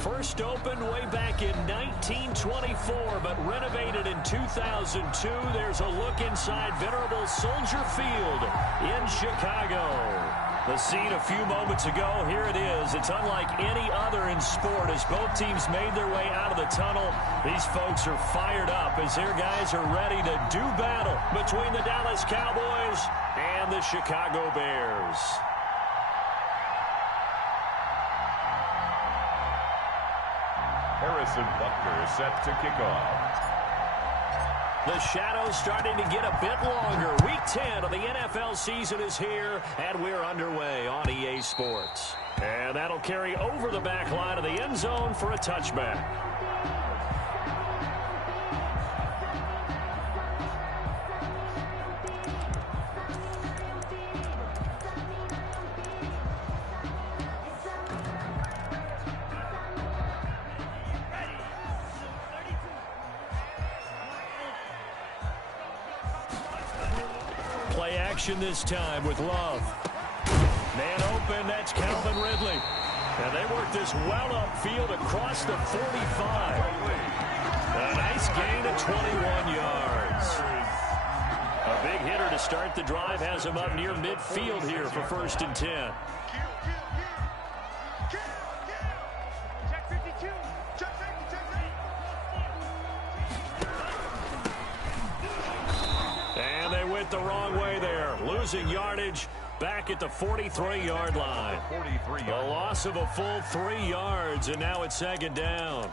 First opened way back in 1924, but renovated in 2002. There's a look inside venerable Soldier Field in Chicago. The scene a few moments ago, here it is. It's unlike any other in sport as both teams made their way out of the tunnel. These folks are fired up as their guys are ready to do battle between the Dallas Cowboys and the Chicago Bears. Harrison Butker set to kick off. The shadow's starting to get a bit longer. Week 10 of the NFL season is here, and we're underway on EA Sports. And that'll carry over the back line of the end zone for a touchback. Play action this time with Love. Man open, that's Calvin Ridley. And they work this well upfield across the 45. A nice gain of 21 yards. A big hitter to start the drive has him up near midfield here for 1st and 10. The wrong way there, losing yardage back at the 43-yard line. A loss of a full 3 yards, and now it's 2nd down.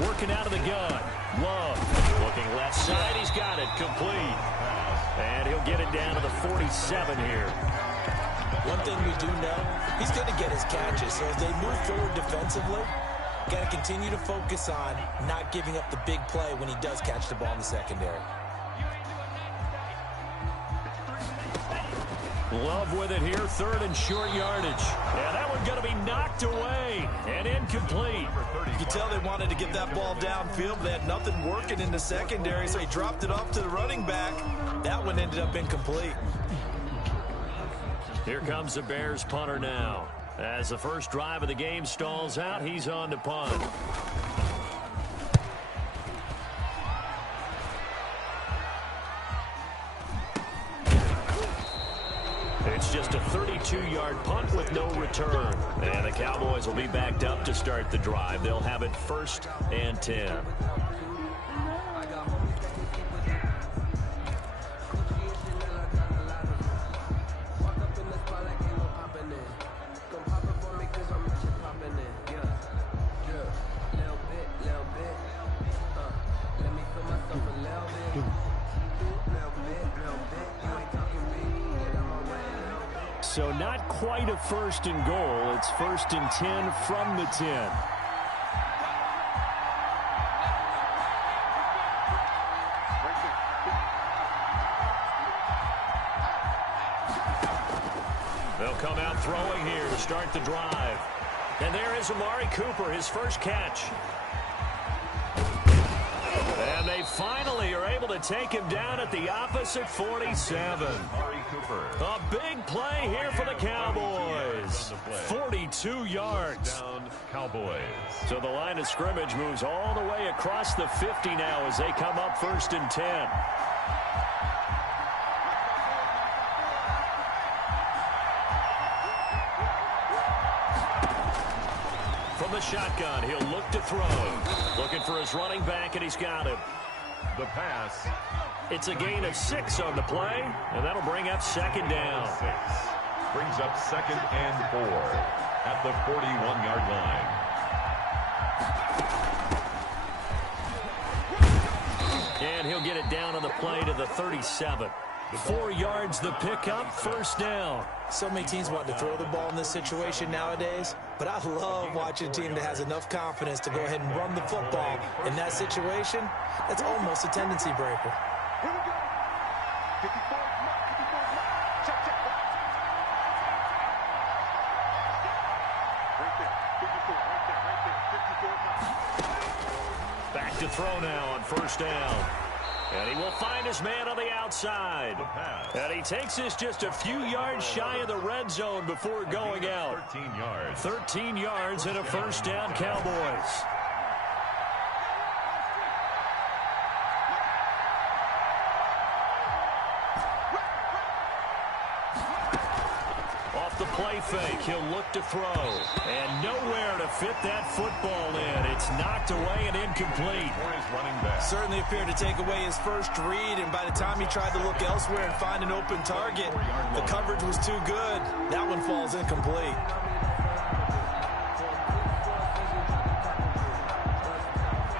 Working out of the gun, Love looking left side, he's got it, complete. And he'll get it down to the 47 here. One thing we do know, he's going to get his catches. So as they move forward defensively, got to continue to focus on not giving up the big play when he does catch the ball in the secondary. Love with it here, 3rd and short yardage. And that one's going to be knocked away and incomplete. You can tell they wanted to get that ball downfield, but they had nothing working in the secondary, so he dropped it off to the running back. That one ended up incomplete. Here comes the Bears punter now. As the first drive of the game stalls out, he's on to punt. It's just a 32-yard punt with no return. And the Cowboys will be backed up to start the drive. They'll have it 1st and 10. So not quite a 1st and goal. It's 1st and 10 from the 10. They'll come out throwing here to start the drive. And there is Amari Cooper, his first catch. And they finally are able to take him down at the opposite 47. A big play here for the Cowboys. 42 yards. Cowboys. So the line of scrimmage moves all the way across the 50 now as they come up 1st and 10. From the shotgun, he'll look to throw. Looking for his running back, and he's got him. The pass. It's a gain of 6 on the play, and that'll bring up 2nd down. 6. Brings up 2nd and 4 at the 41-yard line. And he'll get it down on the play to the 37. 4 yards the pickup, 1st down. So many teams want to throw the ball in this situation nowadays, but I love watching a team that has enough confidence to go ahead and run the football. In that situation, that's almost a tendency breaker. Here we go. 54 mark. Check. Right there. 54, right there. throw now on first down. And he will find his man on the outside. And he takes this just a few yards shy of the red zone before going out. 13 yards. 13 yards and a first down, Cowboys. Off the play fake, he'll look to throw. And nowhere to fit that football in. It's knocked away and incomplete. Certainly appeared to take away his first read, and by the time he tried to look elsewhere and find an open target, the coverage was too good. That one falls incomplete.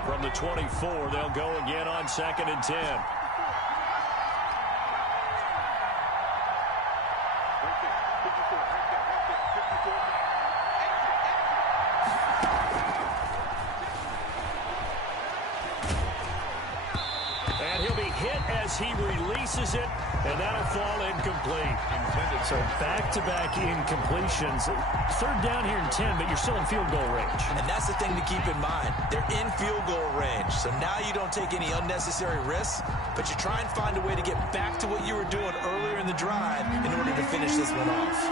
From the 24, they'll go again on 2nd and 10. He releases it, and that'll fall incomplete. So back-to-back incompletions. 3rd down here and 10, but you're still in field goal range. And that's the thing to keep in mind. They're in field goal range. So now you don't take any unnecessary risks, but you try and find a way to get back to what you were doing earlier in the drive in order to finish this one off.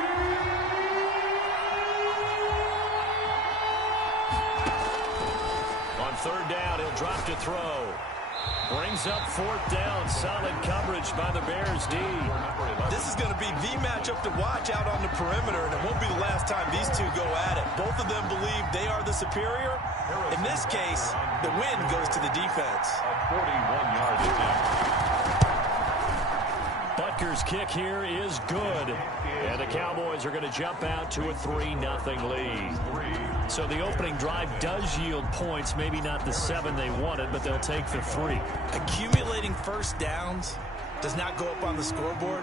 On 3rd down, he'll drop to throw. Brings up 4th down. Solid coverage by the Bears D. This is going to be the matchup to watch out on the perimeter, and it won't be the last time these two go at it. Both of them believe they are the superior. In this case, the win goes to the defense. A 41-yard attempt. Butker's kick here is good. And the Cowboys are going to jump out to a 3-0 lead. So the opening drive does yield points. Maybe not the 7 they wanted, but they'll take the 3. Accumulating first downs does not go up on the scoreboard,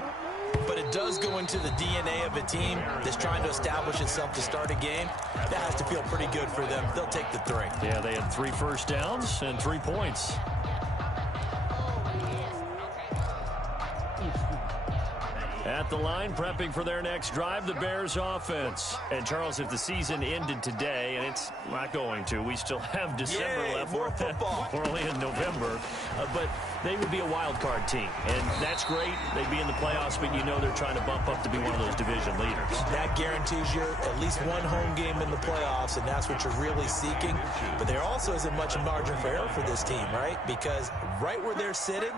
but it does go into the DNA of a team that's trying to establish itself to start a game. That has to feel pretty good for them. They'll take the 3. Yeah, they had 3 first downs and 3 points. At the line, prepping for their next drive, the Bears offense. And, Charles, if the season ended today, and it's not going to, we still have December left. More football. We're only in November. But they would be a wild card team. And that's great. They'd be in the playoffs, but you know they're trying to bump up to be one of those division leaders. That guarantees you at least one home game in the playoffs, and that's what you're really seeking. But there also isn't much margin for error for this team, right? Because right where they're sitting,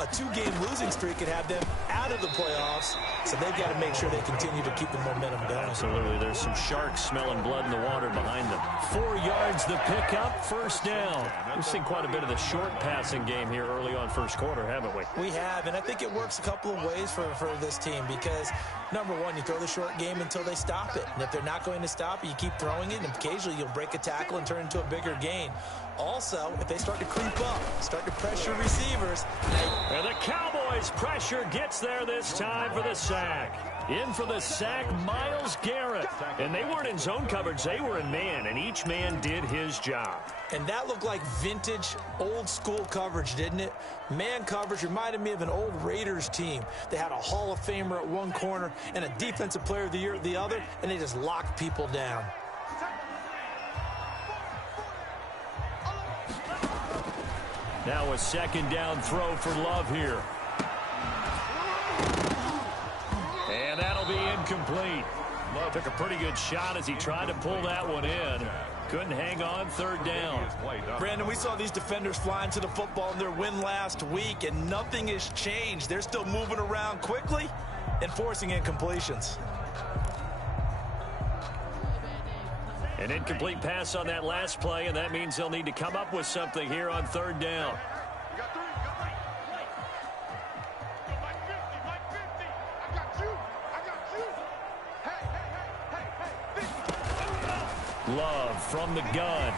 a 2-game losing streak could have them out of the playoffs, so they've got to make sure they continue to keep the momentum going. Absolutely. There's some sharks smelling blood in the water behind them. 4 yards the pickup, first down. We've seen quite a bit of the short passing game here early on first quarter, haven't we? We have, and I think it works a couple of ways for this team because, number one, you throw the short game until they stop it. And if they're not going to stop it, you keep throwing it, and occasionally you'll break a tackle and turn it into a bigger gain. Also, if they start to creep up, start to pressure receivers. And the Cowboys pressure gets there this time for the sack. In for the sack, Myles Garrett. And they weren't in zone coverage, they were in man, and each man did his job. And that looked like vintage, old-school coverage, didn't it? Man coverage reminded me of an old Raiders team. They had a Hall of Famer at one corner and a Defensive Player of the Year at the other, and they just locked people down. Now a second down throw for Love here. And that'll be incomplete. Love took a pretty good shot as he tried to pull that one in. Couldn't hang on, third down. Brandon, we saw these defenders flying to the football in their win last week, and nothing has changed. They're still moving around quickly and forcing incompletions. An incomplete pass on that last play, and that means they'll need to come up with something here on third down. Love from the gun.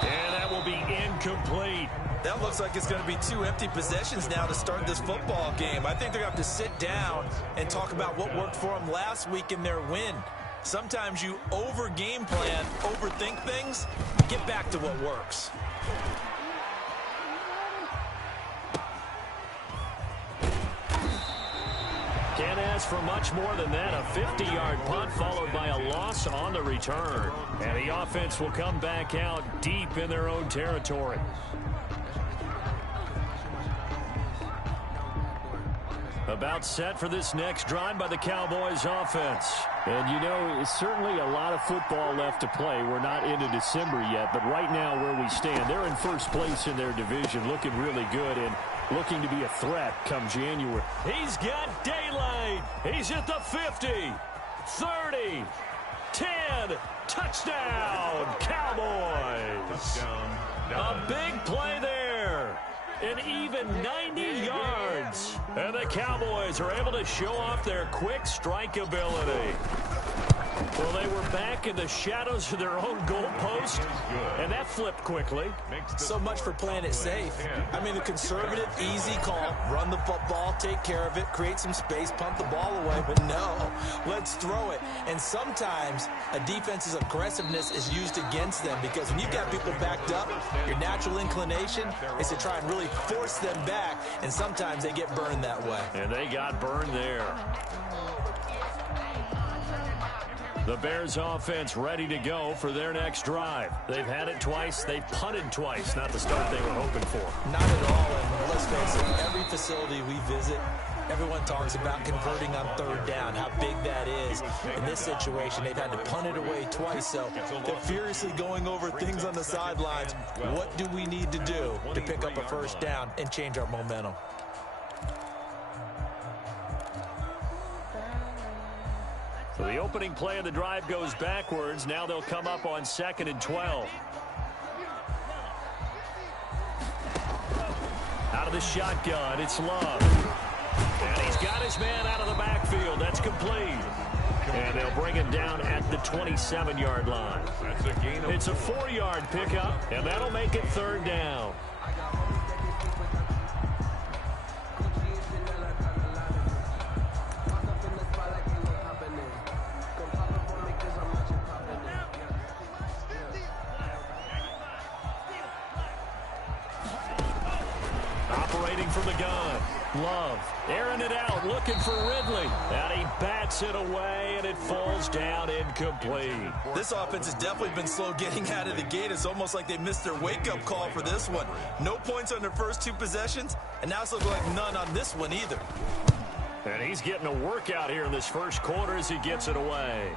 And that will be incomplete. That looks like it's going to be 2 empty possessions now to start this football game. I think they're going to have to sit down and talk about what worked for them last week in their win. Sometimes you over-game plan, overthink things, get back to what works. Can't ask ask for much more than that. A 50-yard punt followed by a loss on the return. And the offense will come back out deep in their own territory. About set for this next drive by the Cowboys offense. And, you know, it's certainly a lot of football left to play. We're not into December yet, but right now where we stand, they're in first place in their division, looking really good and looking to be a threat come January. He's got daylight. He's at the 50, 30, 10, touchdown, Cowboys. Touchdown. A big play there. An even 90 yards. And the Cowboys are able to show off their quick strike ability. Well, they were back in the shadows of their own goalpost, and that flipped quickly. So much for playing it safe. I mean, the conservative, easy call, run the football, take care of it, create some space, punt the ball away. But no, let's throw it. And sometimes a defense's aggressiveness is used against them because when you've got people backed up, your natural inclination is to try and really force them back, and sometimes they get burned that way. And they got burned there. The Bears offense ready to go for their next drive. They've had it twice. They've punted twice. Not the start they were hoping for. Not at all. And let's face it, every facility we visit, everyone talks about converting on third down, how big that is. In this situation, they've had to punt it away twice, so they're furiously going over things on the sidelines. What do we need to do to pick up a first down and change our momentum? So the opening play of the drive goes backwards. Now they'll come up on 2nd and 12. Out of the shotgun, it's Love. And he's got his man out of the backfield. That's complete. And they'll bring him down at the 27-yard line. It's a 4-yard pickup, and that'll make it 3rd down. From the gun, Love airing it out, looking for Ridley, and he bats it away, and it falls down incomplete. This offense has definitely been slow getting out of the gate. It's almost like they missed their wake-up call for this one. No points on their first 2 possessions, and now it's looking like none on this one either. And he's getting a workout here in this first quarter as he gets it away.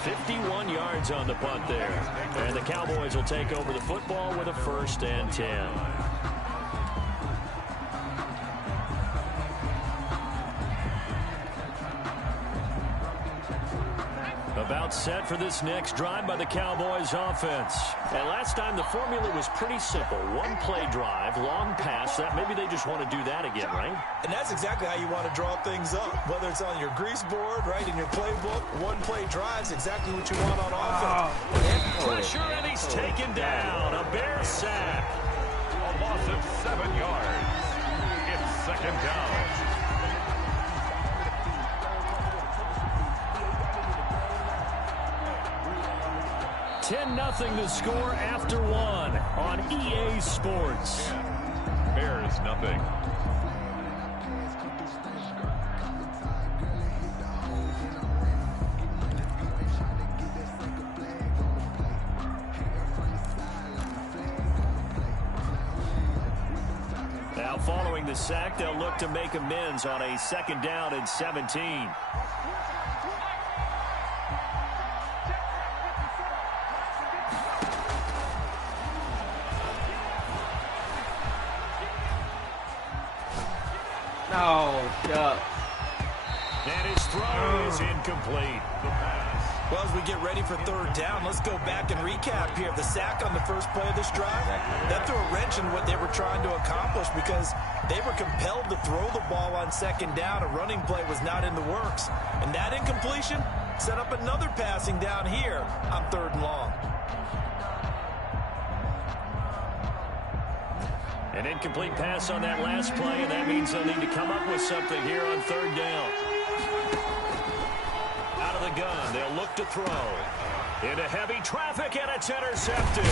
51 yards on the punt there. And the Cowboys will take over the football with a 1st and 10. About set for this next drive by the Cowboys offense. And last time the formula was pretty simple. 1-play drive, long pass. That maybe they just want to do that again, right? And that's exactly how you want to draw things up. Whether it's on your grease board, right, in your playbook, 1-play drive's exactly what you want on offense. Pressure, and he's taken down. A Bear sack. A loss of 7 yards. It's 2nd down. 10-0 the score after 1 on EA Sports. Bears nothing. Now following the sack, they'll look to make amends on a 2nd down and 17. And his throw is incomplete. Well, as we get ready for 3rd down, let's go back and recap here. The sack on the first play of this drive, that threw a wrench in what they were trying to accomplish because they were compelled to throw the ball on 2nd down. A running play was not in the works. And that incompletion set up another passing down here on 3rd and long. An incomplete pass on that last play, and that means they'll need to come up with something here on 3rd down. Out of the gun, they'll look to throw. Into heavy traffic, and it's intercepted.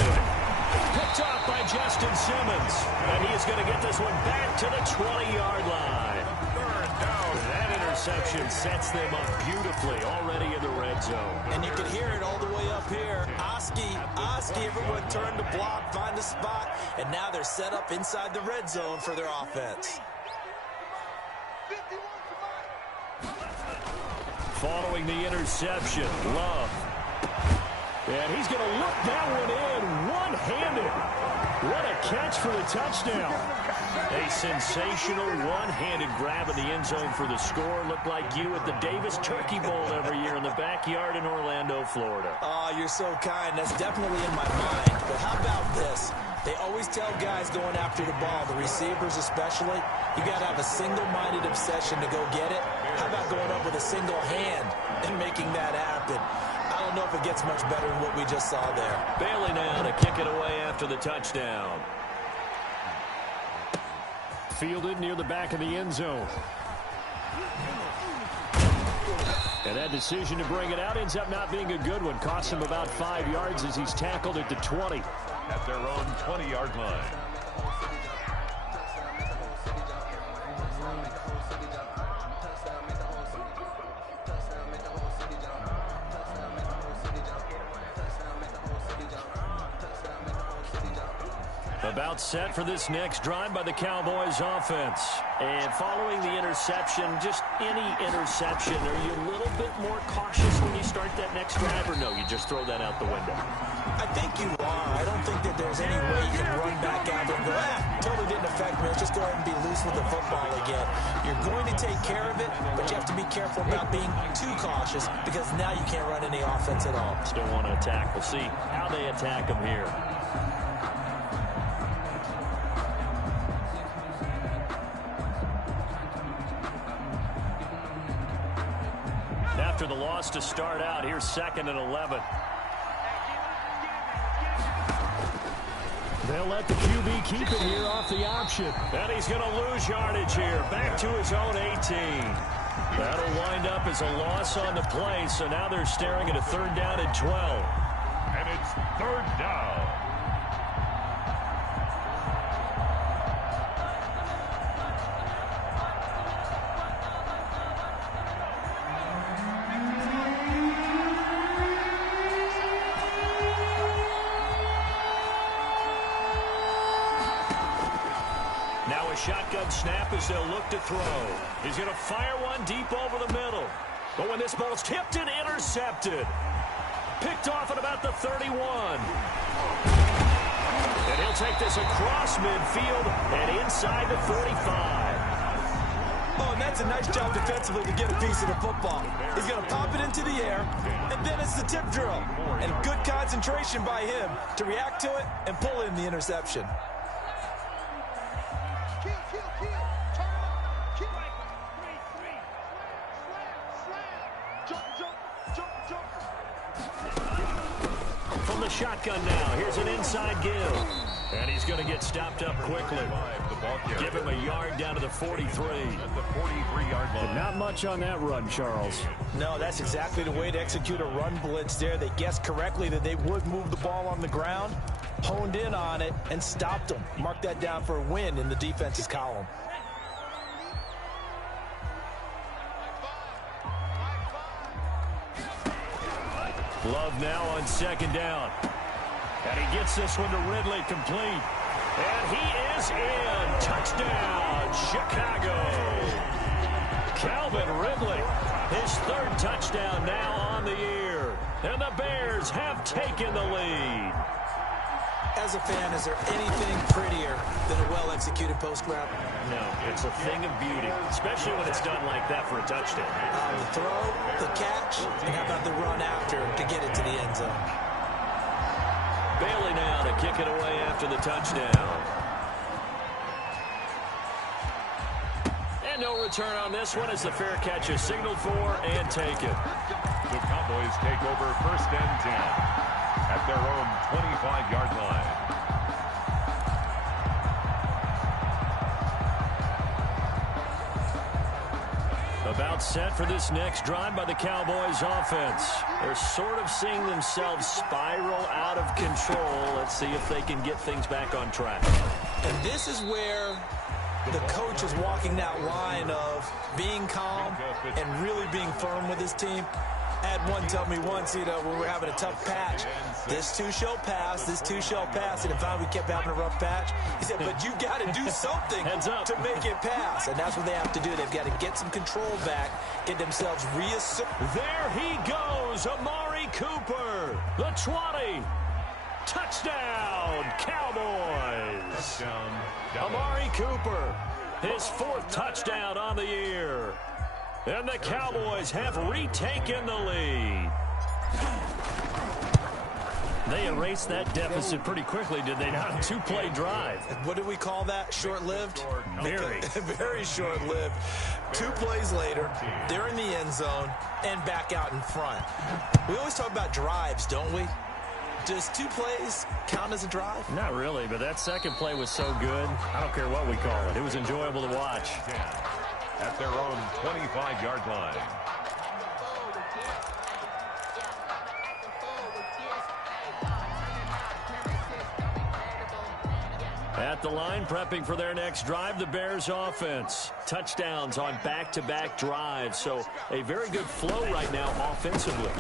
Picked off by Justin Simmons. And he is going to get this one back to the 20-yard line. That interception sets them up beautifully already in the red zone. And you can hear it all the way up here. Oski, everyone turned to block, find a spot, and now they're set up inside the red zone for their offense. Following the interception, Love. And he's going to look that one in one-handed. What a catch for the touchdown. A sensational one-handed grab in the end zone for the score. Looked like you at the Davis Turkey Bowl every year in the backyard in Orlando, Florida. Oh, you're so kind. That's definitely in my mind. But how about this? They always tell guys going after the ball, the receivers especially, you got to have a single-minded obsession to go get it. How about going up with a single hand and making that happen? I don't know if it gets much better than what we just saw there. Bailey now to kick it away after the touchdown. Fielded near the back of the end zone. And that decision to bring it out ends up not being a good one. Costs him about 5 yards as he's tackled at the 20. At their own 20-yard line. About set for this next drive by the Cowboys offense. And following the interception, just any interception, are you a little bit more cautious when you start that next drive, or no, you just throw that out the window? I think you are. I don't think that there's any way you can run back out there and go, totally didn't affect me. Let's just go ahead and be loose with the football again. You're going to take care of it, but you have to be careful about being too cautious because now you can't run any offense at all. Still want to attack. We'll see how they attack them here. After the loss to start out, here's 2nd and 11. They'll let the QB keep it here off the option. And he's going to lose yardage here. Back to his own 18. That'll wind up as a loss on the play, so now they're staring at a 3rd down and 12. And it's 3rd down. Shotgun snap as they'll look to throw. He's going to fire one deep over the middle. But when this ball's tipped and intercepted. Picked off at about the 31. And he'll take this across midfield and inside the 45. Oh, and that's a nice job defensively to get a piece of the football. He's going to pop it into the air, and then it's the tip drill. And good concentration by him to react to it and pull in the interception. From the shotgun now, here's an inside give. And he's going to get stopped up quickly. Give him a yard down to the 43. At the 43-yard line. But not much on that run, Charles. No, that's exactly the way to execute a run blitz there. They guessed correctly that they would move the ball on the ground, honed in on it, and stopped them. Mark that down for a win in the defense's column. Love now on 2nd down. And he gets this one to Ridley complete. And he is in. Touchdown, Chicago. Calvin Ridley, his 3rd touchdown now on the year. And the Bears have taken the lead. As a fan, is there anything prettier than a well-executed post route? No, it's a thing of beauty, especially when it's done like that for a touchdown. The throw, the catch, and how about the run after to get it to the end zone? Bailey now to kick it away after the touchdown. And no return on this one as the fair catch is signaled for and taken. The Cowboys take over 1st and 10 at their own 25-yard line. About About set for this next drive by the Cowboys offense. They're sort of seeing themselves spiral out of control. Let's see if they can get things back on track. And this is where the coach is walking that line of being calm and really being firm with his team. I had one tell me once, when we were having a tough patch, this too shall pass, this too shall pass. And if finally we kept having a rough patch, he said, but you got to do something to make it pass. And that's what they have to do. They've got to get some control back, get themselves reasserted. There he goes, Amari Cooper, the 20. Touchdown, Cowboys. Touchdown, Amari Cooper, his 4th touchdown on the year. And the Cowboys have retaken the lead. They erased that deficit pretty quickly, did they not? A 2-play drive. What do we call that? Short-lived? Very. Very short-lived. 2 plays later, they're in the end zone and back out in front. We always talk about drives, don't we? Does 2 plays count as a drive? Not really, but that second play was so good. I don't care what we call it. It was enjoyable to watch. At their own 25-yard line. At the line, prepping for their next drive, the Bears offense. Touchdowns on back-to-back drives, so a very good flow right now offensively.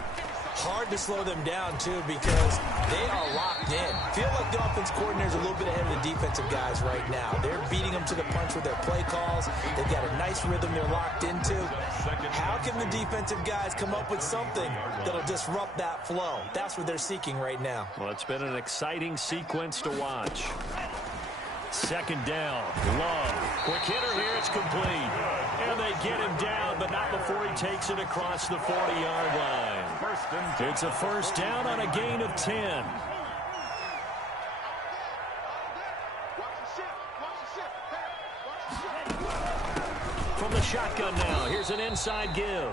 Hard to slow them down, too, because they are locked in. Feel like the offense coordinator is a little bit ahead of the defensive guys right now. They're beating them to the punch with their play calls. They've got a nice rhythm they're locked into. How can the defensive guys come up with something that'll disrupt that flow? That's what they're seeking right now. Well, it's been an exciting sequence to watch. Second down, Love. Quick hitter here, it's complete. And they get him down, but not before he takes it across the 40-yard line. It's a first down on a gain of 10. From the shotgun now, here's an inside give.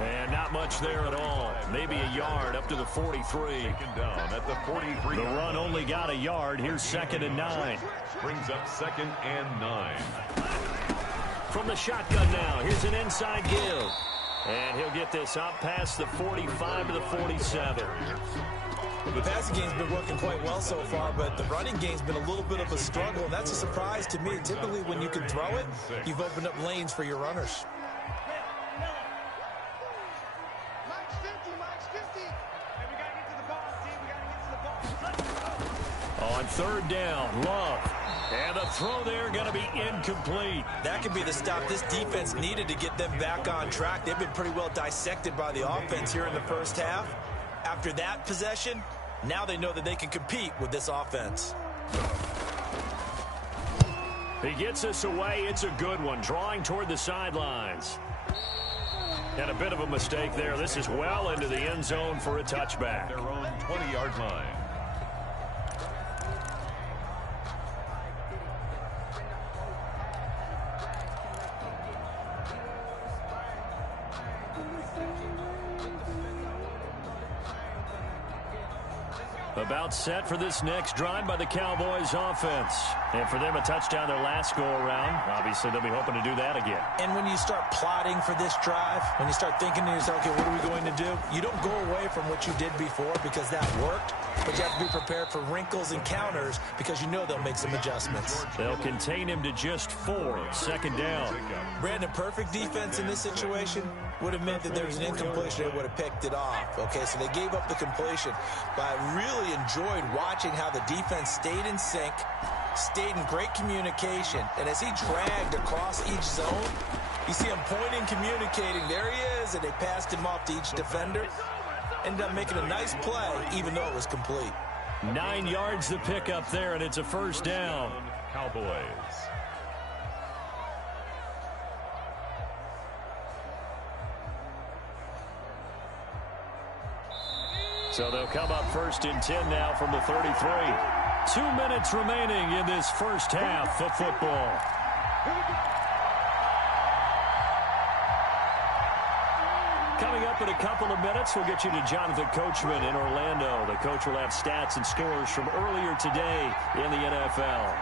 And not much there at all. Maybe a yard up to the 43. Down at the 43. The run only got a yard. Here's 2nd and 9. Brings up 2nd and 9. From the shotgun now, here's an inside give. And he'll get this up past the 45 to the 47. The passing game's been working quite well so far, but the running game's been a little bit of a struggle, and that's a surprise to me. Typically, when you can throw it, you've opened up lanes for your runners. On 3rd down, Love. And the throw there going to be incomplete. That could be the stop this defense needed to get them back on track. They've been pretty well dissected by the offense here in the first half. After that possession, now they know that they can compete with this offense. He gets us away. It's a good one, drawing toward the sidelines. And a bit of a mistake there. This is well into the end zone for a touchback. Their own 20-yard line. About set for this next drive by the Cowboys offense. And for them, a touchdown their last go-around. Obviously, they'll be hoping to do that again. And when you start plotting for this drive, when you start thinking to yourself, okay, what are we going to do? You don't go away from what you did before because that worked, but you have to be prepared for wrinkles and counters because you know they'll make some adjustments. They'll contain him to just 4. 2nd down. Brandon, perfect defense in this situation would have meant that there was an incompletion that would have picked it off. Okay, so they gave up the completion. But I really enjoyed watching how the defense stayed in sync, stayed in great communication. And as he dragged across each zone, you see him pointing, communicating. There he is, and they passed him off to each defender. Ended up making a nice play, even though it was complete. 9 yards to pick up there, and it's a first down. Cowboys. So they'll come up 1st and 10 now from the 33. 2 minutes remaining in this first half of football. Coming up in a couple of minutes, we'll get you to Jonathan Coachman in Orlando. The coach will have stats and scores from earlier today in the NFL.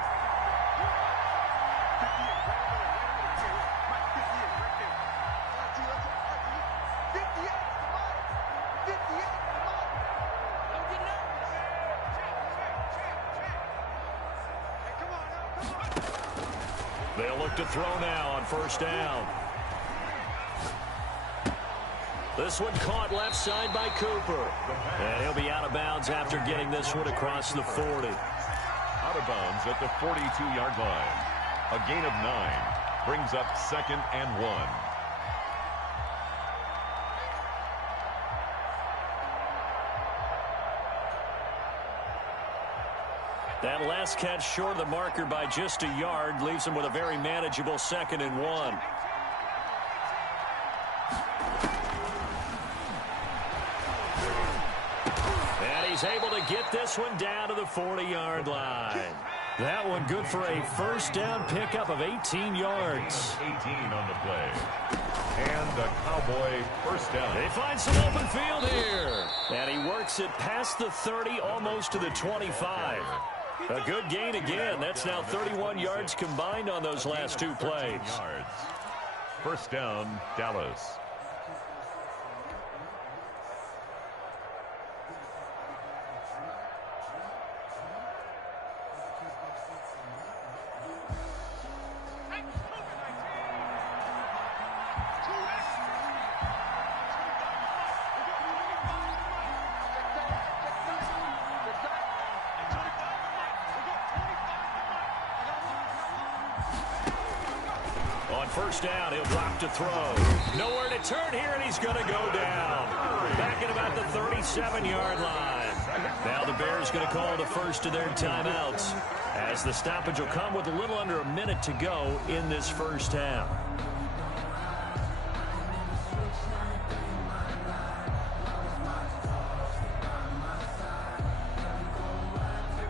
They'll look to throw now on first down. This one caught left side by Cooper. And he'll be out of bounds after getting this one across the 40. Out of bounds at the 42-yard line. A gain of 9 brings up 2nd and 1. That last catch short of the marker by just a yard leaves him with a very manageable 2nd and 1. And he's able to get this one down to the 40-yard line. That one good for a first down pickup of 18 yards. 18 on the play. And the Cowboy first down. They find some open field here. And he works it past the 30, almost to the 25. A good gain again. That's now 31 yards combined on those last 2 plays. First down, Dallas. First down, he'll drop to throw. Nowhere to turn here, and he's going to go down. Back at about the 37-yard line. Now the Bears going to call the first of their timeouts, as the stoppage will come with a little under a minute to go in this first half.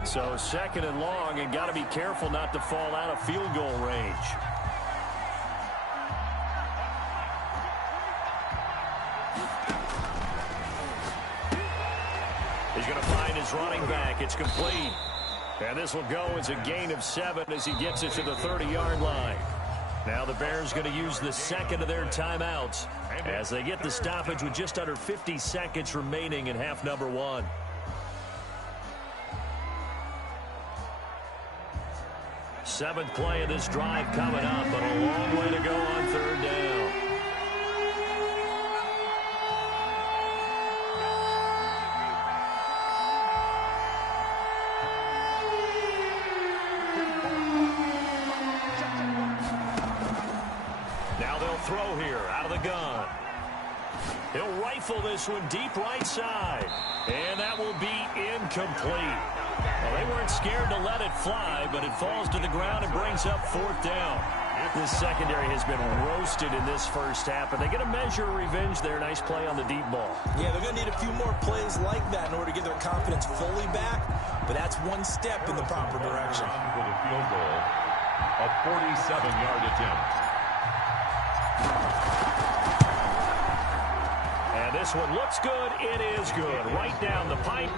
So 2nd and long, and got to be careful not to fall out of field goal range. He's going to find his running back. It's complete. And this will go as a gain of 7 as he gets it to the 30-yard line. Now the Bears going to use the second of their timeouts as they get the stoppage with just under 50 seconds remaining in half number 1. Seventh play of this drive coming up, but a long way to go on third down. Throw here out of the gun. He'll rifle this one deep right side. And that will be incomplete. Well, they weren't scared to let it fly, but it falls to the ground and brings up 4th down. This secondary has been roasted in this first half, and they're going to measure revenge there. Nice play on the deep ball. Yeah, they're going to need a few more plays like that in order to get their confidence fully back, but that's one step in the proper direction. With a field goal, a 47-yard attempt. And this one looks good. It is good. Right down the pipe.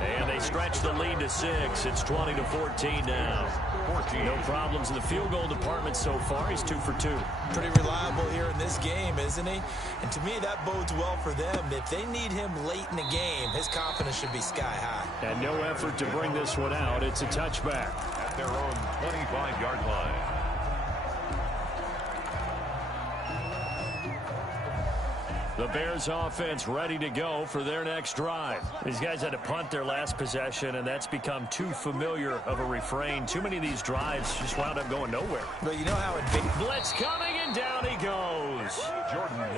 And they stretch the lead to 6. It's 20-14 now. 14. No problems in the field goal department so far. He's 2 for 2. Pretty reliable here in this game, isn't he? And to me, that bodes well for them. If they need him late in the game, his confidence should be sky high. And no effort to bring this one out. It's a touchback. At their own 25-yard line. The Bears offense ready to go for their next drive. These guys had to punt their last possession, and that's become too familiar of a refrain. Too many of these drives just wound up going nowhere. But you know how it blitz coming, and down he goes.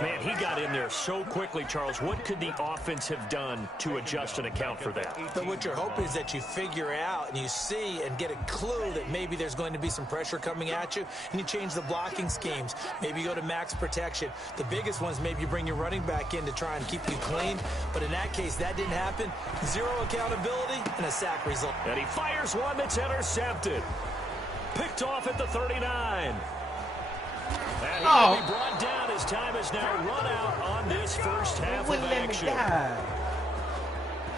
Man, he got in there so quickly, Charles. What could the offense have done to adjust and account for that? But what you're hoping is that you figure out and you see and get a clue that maybe there's going to be some pressure coming at you, and you change the blocking schemes. Maybe you go to max protection. The biggest ones, maybe you bring your running back in to try and keep you clean. But in that case, that didn't happen. 0 accountability and a sack result. And he fires one that's intercepted. Picked off at the 39. And he'll be brought down. His time has now run out on this first half of action.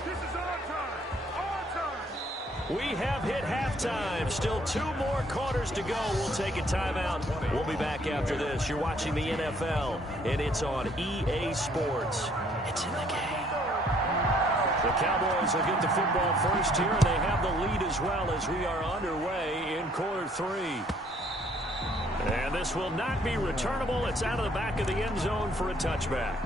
This is our time. Our time. We have hit halftime. Still 2 more quarters to go. We'll take a timeout. We'll be back after this. You're watching the NFL, and it's on EA Sports. It's in the game. The Cowboys will get the football first here, and they have the lead as well as we are underway in quarter 3. And this will not be returnable. It's out of the back of the end zone for a touchback.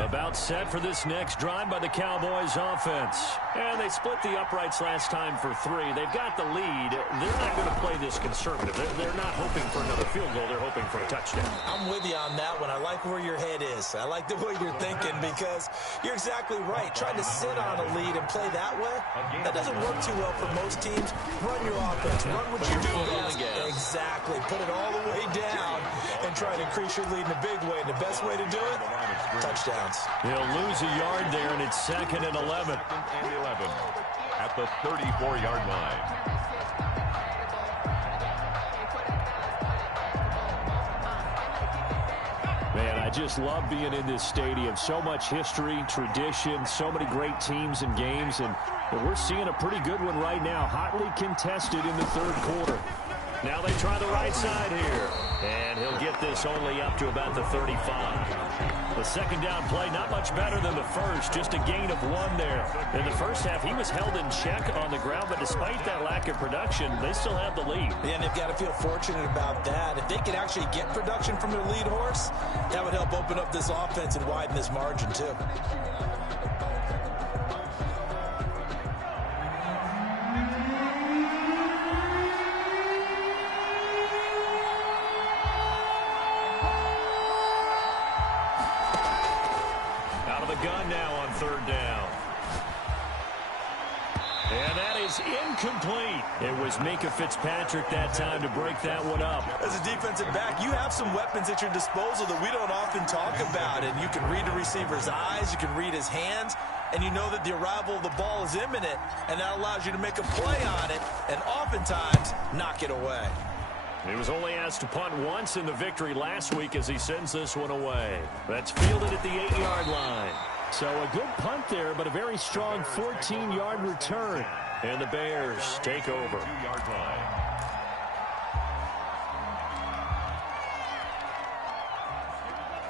About set for this next drive by the Cowboys offense. And they split the uprights last time for 3. They've got the lead. They're not going to play this conservative. They're not hoping for another field goal. They're hoping for a touchdown. I'm with you on that one. I like where your head is. I like the way you're thinking because you're exactly right. Trying to sit on a lead and play that way, that doesn't work too well for most teams. Run your offense. Run what you do best. Exactly. Put it all the way down and try to increase your lead in a big way. And the best way to do it, touchdowns. He'll lose a yard there, and it's 2nd and 11. And 11 at the 34-yard line. Man, I just love being in this stadium. So much history, tradition, so many great teams and games, and we're seeing a pretty good one right now, hotly contested in the 3rd quarter. Now they try the right side here, and he'll get this only up to about the 35. The 2nd down play, not much better than the first, just a gain of 1 there. In the first half, he was held in check on the ground, but despite that lack of production, they still have the lead. And they've got to feel fortunate about that. If they can actually get production from their lead horse, that would help open up this offense and widen this margin, too. Gun now on 3rd down. And that is incomplete. It was Minkah Fitzpatrick that time to break that one up. As a defensive back, you have some weapons at your disposal that we don't often talk about. And you can read the receiver's eyes, you can read his hands, and you know that the arrival of the ball is imminent, and that allows you to make a play on it and oftentimes knock it away. He was only asked to punt once in the victory last week as he sends this one away. That's fielded at the 8-yard line. So a good punt there, but a very strong 14-yard return. And the Bears take over. 2-yard line.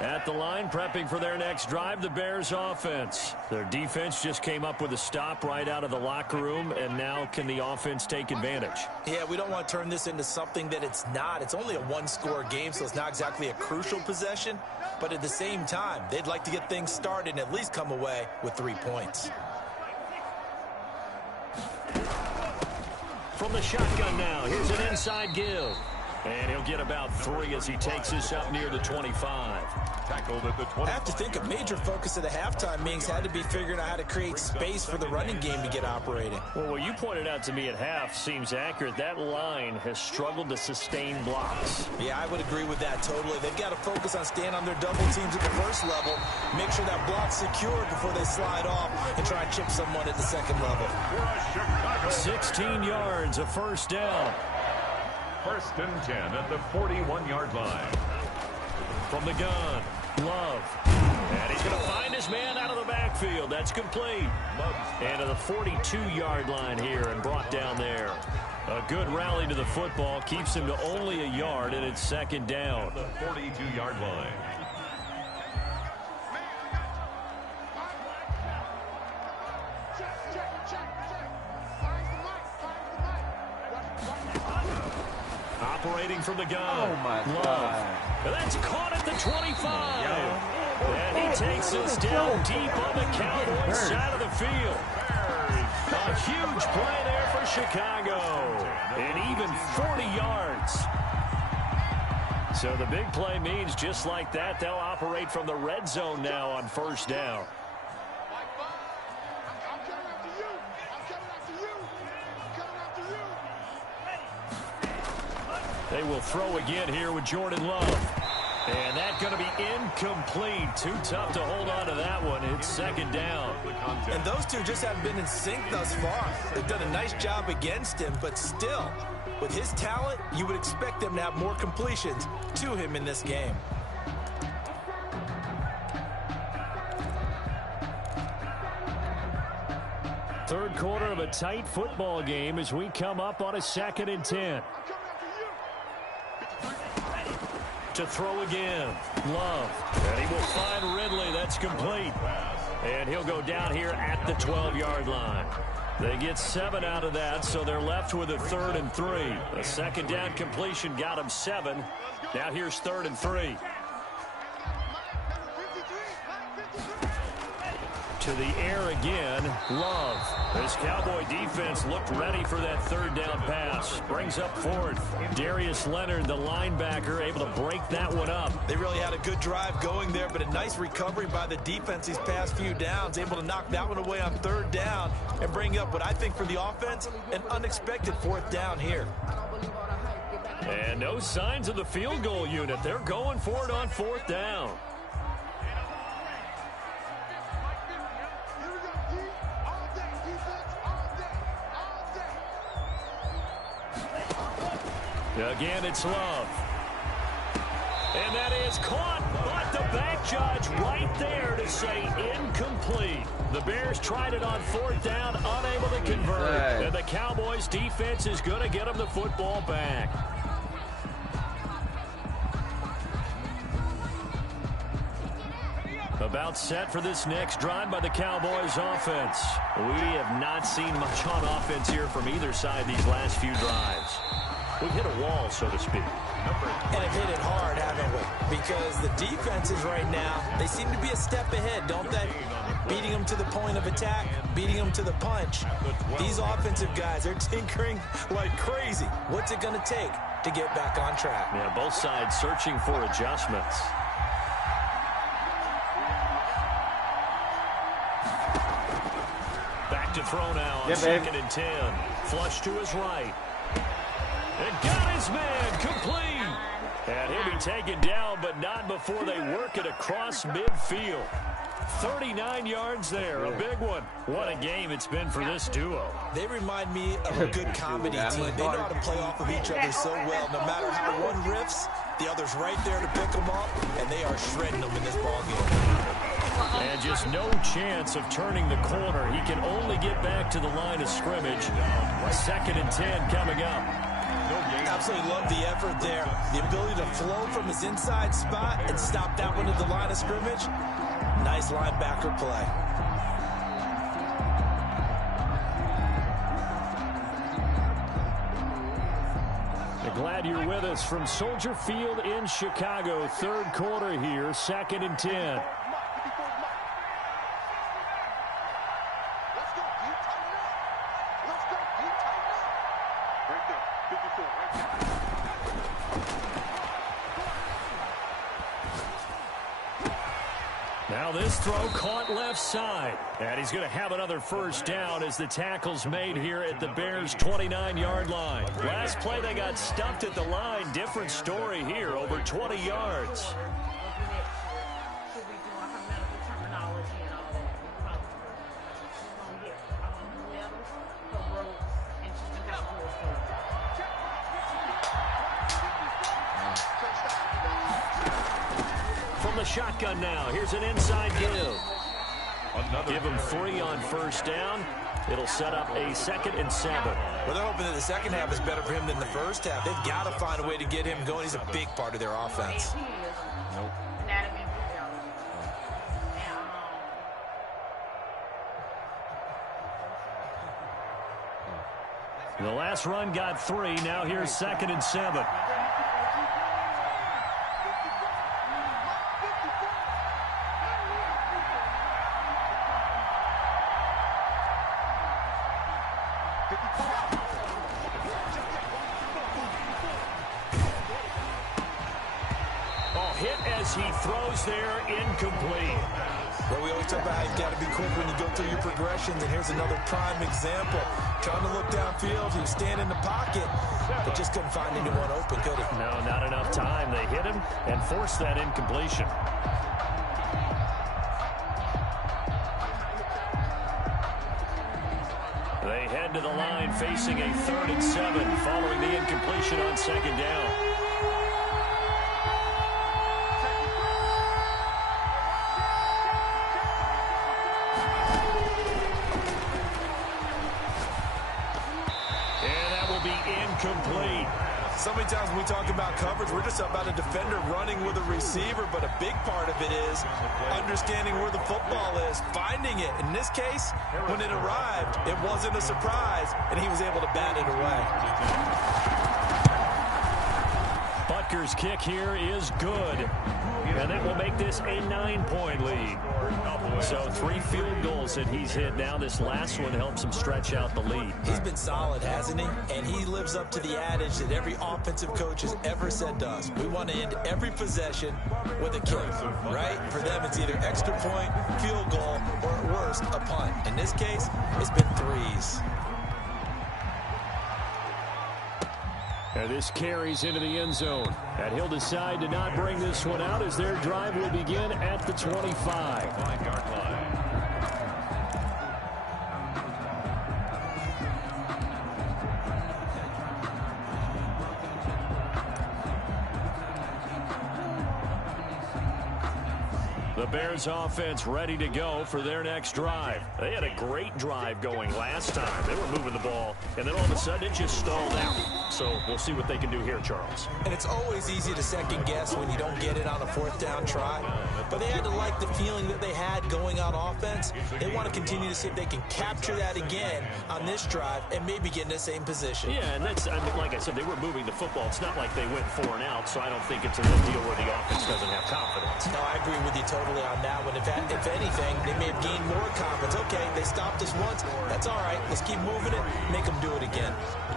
At the line, prepping for their next drive, the Bears offense. Their defense just came up with a stop right out of the locker room, and now can the offense take advantage? Yeah, we don't want to turn this into something that it's not. It's only a 1-score game, so it's not exactly a crucial possession. But at the same time, they'd like to get things started and at least come away with 3 points. From the shotgun now, here's an inside give. And he'll get about 3 as he takes this up near the 25. Tackled at the 20. I have to think a major focus of the halftime meetings had to be figuring out how to create space for the running game to get operating. Well, what you pointed out to me at half seems accurate. That line has struggled to sustain blocks. Yeah, I would agree with that totally. They've got to focus on staying on their double teams at the first level, make sure that block's secured before they slide off and try and chip someone at the second level. 16 yards, a 1st down. 1st and 10 at the 41-yard line. From the gun, Love. And he's going to find his man out of the backfield. That's complete. And to the 42-yard line here and brought down there. A good rally to the football keeps him to only a yard, and it's 2nd down. The 42-yard line. Operating from the gun. Oh, my God. And that's caught at the 25. And he takes us down deep on the Cowboys side of the field. A huge play there for Chicago. And even 40 yards. So the big play means just like that, they'll operate from the red zone now on 1st down. They will throw again here with Jordan Love. And that's going to be incomplete. Too tough to hold on to that one. It's 2nd down. And those two just haven't been in sync thus far. They've done a nice job against him, but still, with his talent, you would expect them to have more completions to him in this game. Third quarter of a tight football game as we come up on a 2nd and 10. To throw again, Love. And he will find Ridley. That's complete. And he'll go down here at the 12-yard line. They get 7 out of that, so they're left with a 3rd and 3. A second down completion got him 7. Now here's 3rd and 3. To the air again, Love. This Cowboy defense looked ready for that 3rd down pass. Brings up 4th. Darius Leonard, the linebacker, able to break that one up. They really had a good drive going there, but a nice recovery by the defense these past few downs. Able to knock that one away on 3rd down and bring up what I think for the offense, an unexpected 4th down here. And no signs of the field goal unit. They're going for it on 4th down. Again, it's Love. And that is caught, but the back judge right there to say incomplete. The Bears tried it on 4th down, unable to convert. And the Cowboys defense is going to get them the football back. About set for this next drive by the Cowboys offense. We have not seen much on offense here from either side these last few drives. We've hit a wall, so to speak. And have hit it hard, haven't we? Because the defenses right now, they seem to be a step ahead, don't they? Beating them to the point of attack, beating them to the punch. These offensive guys are tinkering like crazy. What's it going to take to get back on track? Yeah, both sides searching for adjustments. Back to throw now on 2nd and 10. Flush to his right. And got his man complete. And he'll be taken down, but not before they work it across midfield. 39 yards there, a big one. What a game it's been for this duo. They remind me of a good comedy team. They know how to play off of each other so well. No matter how one riffs, the other's right there to pick them up, and they are shredding them in this ballgame. And just no chance of turning the corner. He can only get back to the line of scrimmage. 2nd and 10 coming up. Absolutely love the effort there. The ability to flow from his inside spot and stop that one at the line of scrimmage. Nice linebacker play. Glad you're with us from Soldier Field in Chicago. 3rd quarter here, 2nd and 10. Now this throw caught left side. And he's going to have another 1st down as the tackle's made here at the Bears' 29-yard line. Last play they got stuffed at the line. Different story here, over 20 yards. From the shotgun now, here's an inside give. Give him 3 on 1st down. It'll set up a 2nd and 7. Well, they're hoping that the second half is better for him than the first half. They've got to find a way to get him going. He's a big part of their offense. Nope. The last run got 3. Now here's 2nd and 7. Hit as he throws there, incomplete. Well, we always talk about how you've got to be quick when you go through your progressions, and here's another prime example. Trying to look downfield, he was standing in the pocket, but just couldn't find anyone open, could he? No, not enough time. They hit him and forced that incompletion. They head to the line facing a 3rd and 7 following the incompletion on 2nd down. So many times when we talk about coverage, we're just about a defender running with a receiver, but a big part of it is understanding where the football is, finding it. In this case, when it arrived, it wasn't a surprise, and he was able to bat it away. Butker's kick here is good, and that will make this a 9-point lead. So 3 field goals that he's hit now. This last one helps him stretch out the lead. He's been solid, hasn't he? And he lives up to the adage that every offensive coach has ever said to us. We want to end every possession with a kick, right? For them, it's either extra point, field goal, or at worst, a punt. In this case, it's been 3s. And this carries into the end zone. And he'll decide to not bring this one out as their drive will begin at the 25. 5-yard line. The Bears offense ready to go for their next drive. They had a great drive going last time. They were moving the ball, and then all of a sudden it just stalled out. So we'll see what they can do here, Charles. And it's always easy to second guess when you don't get it on a 4th down try. But they had to like the feeling that they had going on offense. They want to continue to see if they can capture that again on this drive and maybe get in the same position. Yeah, and that's, I mean, like I said, they were moving the football. It's not like they went 4 and out, so I don't think it's a real deal where the offense doesn't have confidence. No, I agree with you totally on that one. If anything, they may have gained more confidence. Okay, they stopped us once. That's all right. Let's keep moving it. Make them do it again.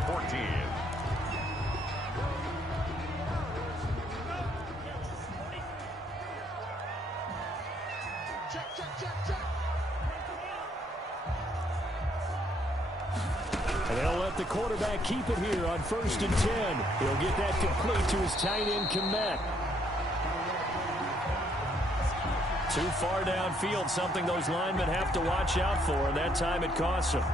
14. And they'll let the quarterback keep it here on 1st and 10. He'll get that complete to his tight end, Komet. Too far downfield, something those linemen have to watch out for, and that time it costs them.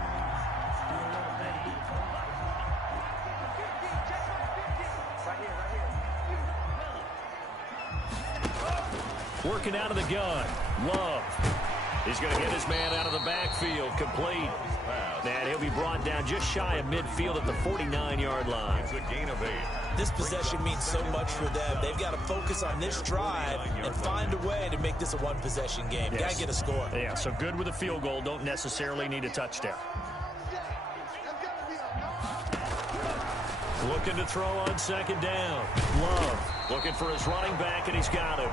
Working out of the gun. Love. He's going to get his man out of the backfield. Complete. And he'll be brought down just shy of midfield at the 49-yard line. It's a gain of 8. This possession means so much for them. They've got to focus on this drive and find a way to make this a one-possession game. Yes. Got to get a score. Yeah, so good with a field goal. Don't necessarily need a touchdown. Looking to throw on 2nd down. Love looking for his running back, and he's got him.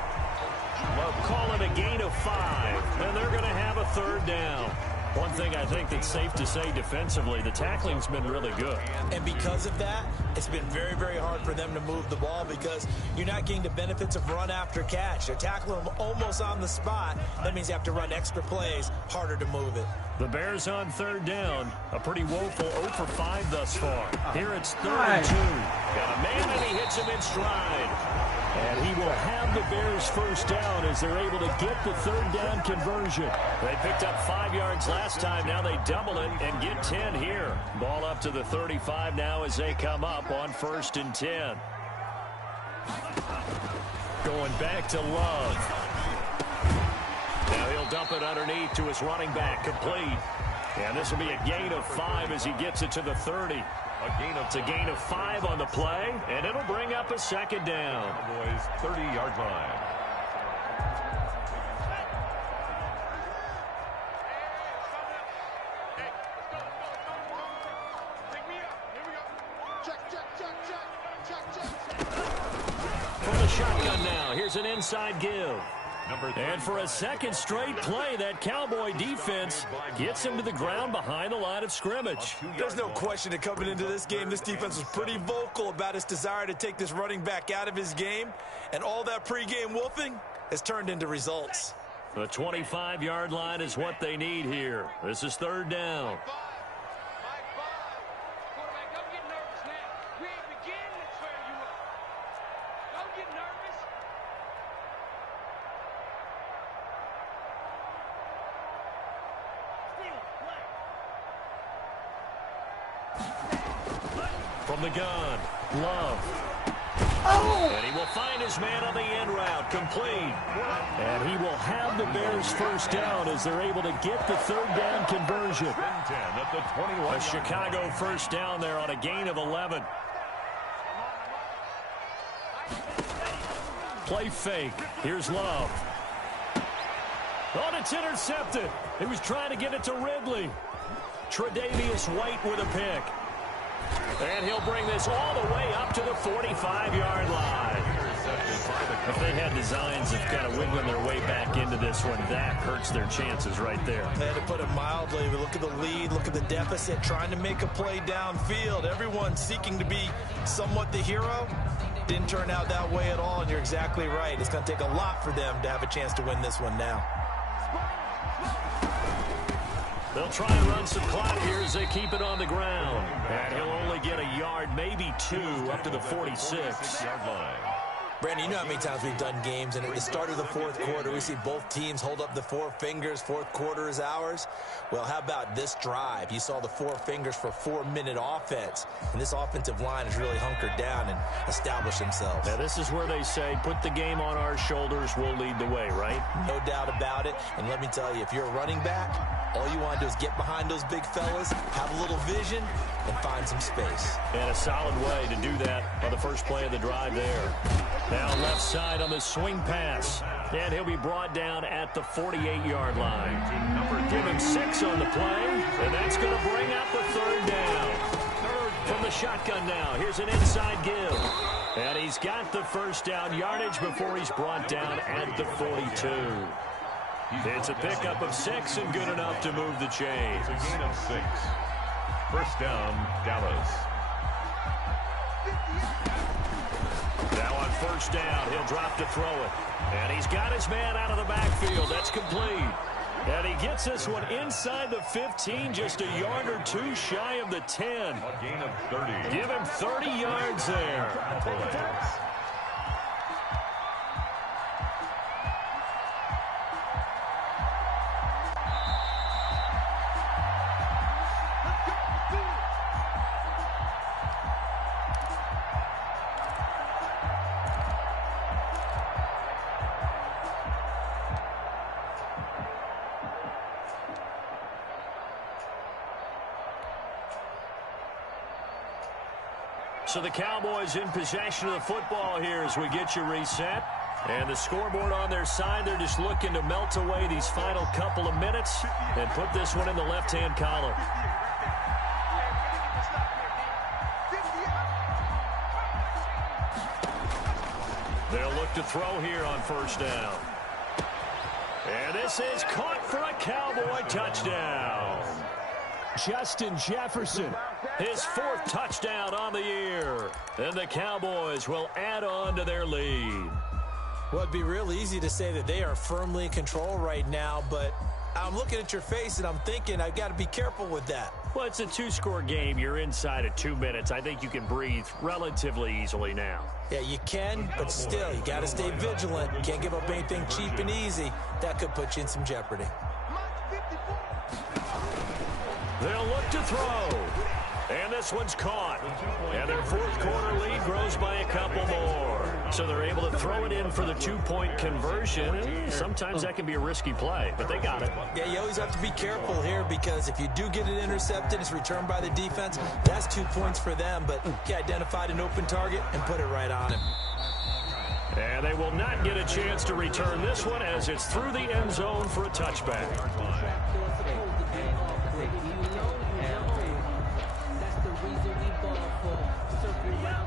Love calling a gain of 5, and they're going to have a 3rd down. One thing I think that's safe to say defensively, the tackling's been really good. And because of that, it's been very, very hard for them to move the ball because you're not getting the benefits of run after catch. They're tackling them almost on the spot. That means you have to run extra plays, harder to move it. The Bears on 3rd down. A pretty woeful 0 for 5 thus far. Here it's 3rd and 2. Got a man, and he hits him in stride. And he will have the Bears 1st down as they're able to get the 3rd down conversion. They picked up 5 yards last time. Now they double it and get 10 here. Ball up to the 35 now as they come up on 1st and 10. Going back to Love. Now he'll dump it underneath to his running back. Complete. And this will be a gain of 5 as he gets it to the 30. It's a gain of 5 on the play, and it'll bring up a 2nd down. Cowboys 30-yard line. From the shotgun now, here's an inside give. And for a 2nd straight play, that Cowboy defense gets him to the ground behind the line of scrimmage. There's no question that coming into this game, this defense was pretty vocal about its desire to take this running back out of his game. And all that pregame wolfing has turned into results. The 25-yard line is what they need here. This is 3rd down. From the gun, Love. And he will find his man on the end route, complete. And he will have the Bears 1st down as they're able to get the 3rd down conversion. At the 21. A Chicago 1st down there on a gain of 11. play fake. Here's Love. Oh, and it's intercepted. He was trying to get it to Ridley. Tre'Davious White with a pick. And he'll bring this all the way up to the 45-yard line. If they had designs of kind of wiggling their way back into this one, that hurts their chances right there. They had to put it mildly. But look at the lead, look at the deficit, trying to make a play downfield. Everyone seeking to be somewhat the hero. Didn't turn out that way at all, and you're exactly right. It's going to take a lot for them to have a chance to win this one now. They'll try and run some clock here as they keep it on the ground. And he'll only get a yard, maybe two, up to the 46-yard line. Brandon, you know how many times we've done games, and at the start of the fourth quarter, we see both teams hold up the four fingers, fourth quarter is ours. Well, how about this drive? You saw the four fingers for 4-minute offense, and this offensive line has really hunkered down and established themselves. Now, this is where they say, put the game on our shoulders, we'll lead the way, right? No doubt about it, and let me tell you, if you're a running back, all you want to do is get behind those big fellas, have a little vision, and find some space. And a solid way to do that on the first play of the drive there. Now left side on the swing pass. And he'll be brought down at the 48-yard line. Give him 6 on the play. And that's going to bring up the third down. From the shotgun now. Here's an inside give. And he's got the first down yardage before he's brought down at the 42. It's a pickup of 6 and good enough to move the chains. It's a gain of 6. First down, Dallas. Now on first down, he'll drop to throw it. And he's got his man out of the backfield. That's complete. And he gets this one inside the 15, just a yard or two shy of the 10. A gain of 30. Give him 30 yards there. So the Cowboys in possession of the football here as we get you reset. And the scoreboard on their side, they're just looking to melt away these final couple of minutes and put this one in the left-hand column. They'll look to throw here on first down. And this is caught for a Cowboy touchdown. Justin Jefferson, his 4th touchdown on the year. And the Cowboys will add on to their lead. Well, it'd be real easy to say that they are firmly in control right now, but I'm looking at your face and I'm thinking I've got to be careful with that. Well, it's a 2-score game. You're inside of 2 minutes. I think you can breathe relatively easily now. Yeah, you can, but still, you got to stay vigilant. You can't give up anything cheap and easy. That could put you in some jeopardy. They'll look to throw. And this one's caught. And their fourth quarter lead grows by a couple more. So they're able to throw it in for the 2-point conversion. And sometimes that can be a risky play, but they got it. Yeah, you always have to be careful here because if you do get it intercepted, it's returned by the defense. That's 2 points for them, but he identified an open target and put it right on him. And they will not get a chance to return this one as it's through the end zone for a touchback.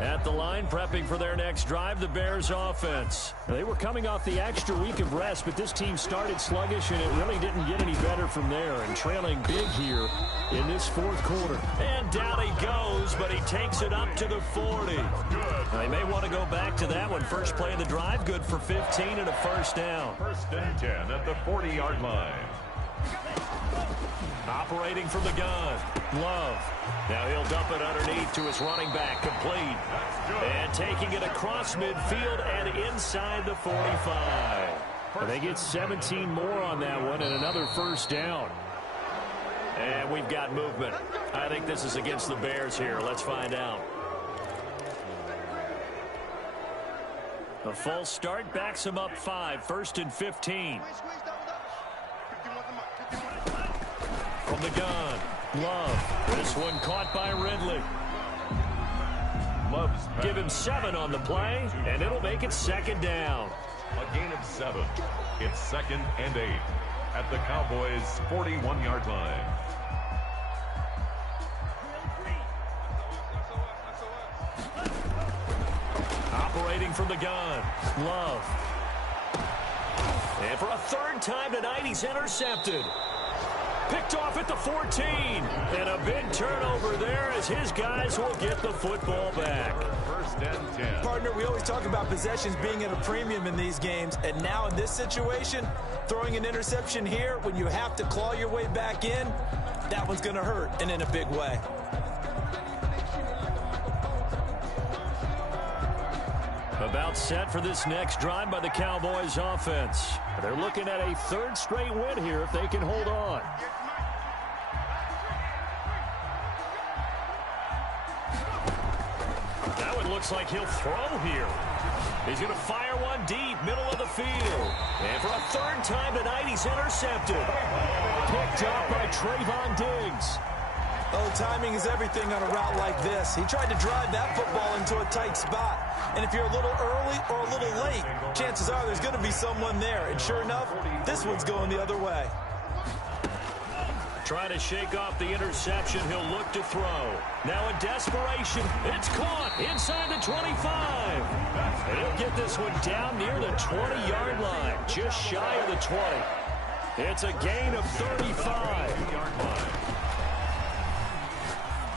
At the line, prepping for their next drive, the Bears offense. They were coming off the extra week of rest, but this team started sluggish, and it really didn't get any better from there. And trailing big here in this fourth quarter. And down he goes, but he takes it up to the 40. They may want to go back to that one. First play of the drive, good for 15 and a first down. First and 10 at the 40-yard line. Operating from the gun, Love. Now he'll dump it underneath to his running back, complete. And taking it across midfield and inside the 45. And they get 17 more on that one and another first down. And we've got movement. I think this is against the Bears here. Let's find out. A false start backs him up 5, first and 15. From the gun, Love. This one caught by Ridley. Love's pass. Give him 7 on the play, and it'll make it 2nd down. A gain of 7. It's 2nd and 8 at the Cowboys' 41-yard line. Operating from the gun, Love. And for a 3rd time tonight, he's intercepted. Picked off at the 14. And a big turnover there as his guys will get the football back. 1st and 10. Partner, we always talk about possessions being at a premium in these games. And now in this situation, throwing an interception here when you have to claw your way back in, that one's going to hurt, and in a big way. About set for this next drive by the Cowboys offense. They're looking at a 3rd straight win here if they can hold on. That one looks like he'll throw here. He's going to fire one deep, middle of the field. And for a 3rd time tonight, he's intercepted. Picked up by Trayvon Diggs. Oh, timing is everything on a route like this. He tried to drive that football into a tight spot. And if you're a little early or a little late, chances are there's going to be someone there. And sure enough, this one's going the other way. Trying to shake off the interception, he'll look to throw. Now in desperation, it's caught inside the 25. And he'll get this one down near the 20-yard line, just shy of the 20. It's a gain of 35.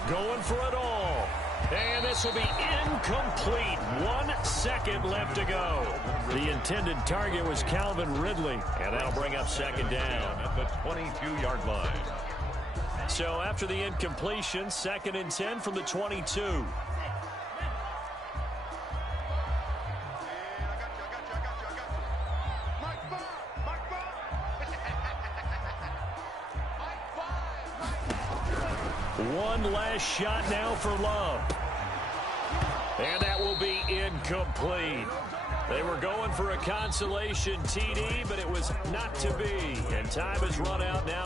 Going for it all. And this will be incomplete. 1 second left to go. The intended target was Calvin Ridley. And that'll bring up 2nd down. At the 22-yard line. So after the incompletion, 2nd and 10 from the 22. One last shot now for Love. And that will be incomplete. They were going for a consolation TD, but it was not to be. And time has run out now.